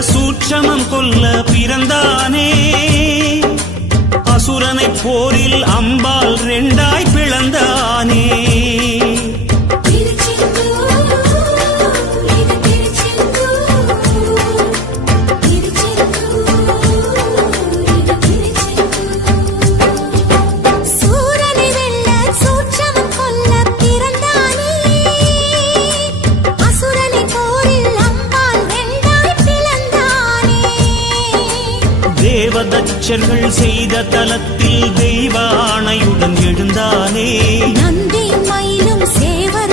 சூட்சமம் கொல்ல பிறந்தானே. அசுரனை போரில் அம்பால் 2ஆய் பிளந்தானே. தேவதச்சர்கள் செய்த தலத்தில் தெய்வ ஆணையுடன் எழுந்தானே. நந்தி மயிலும் சேவ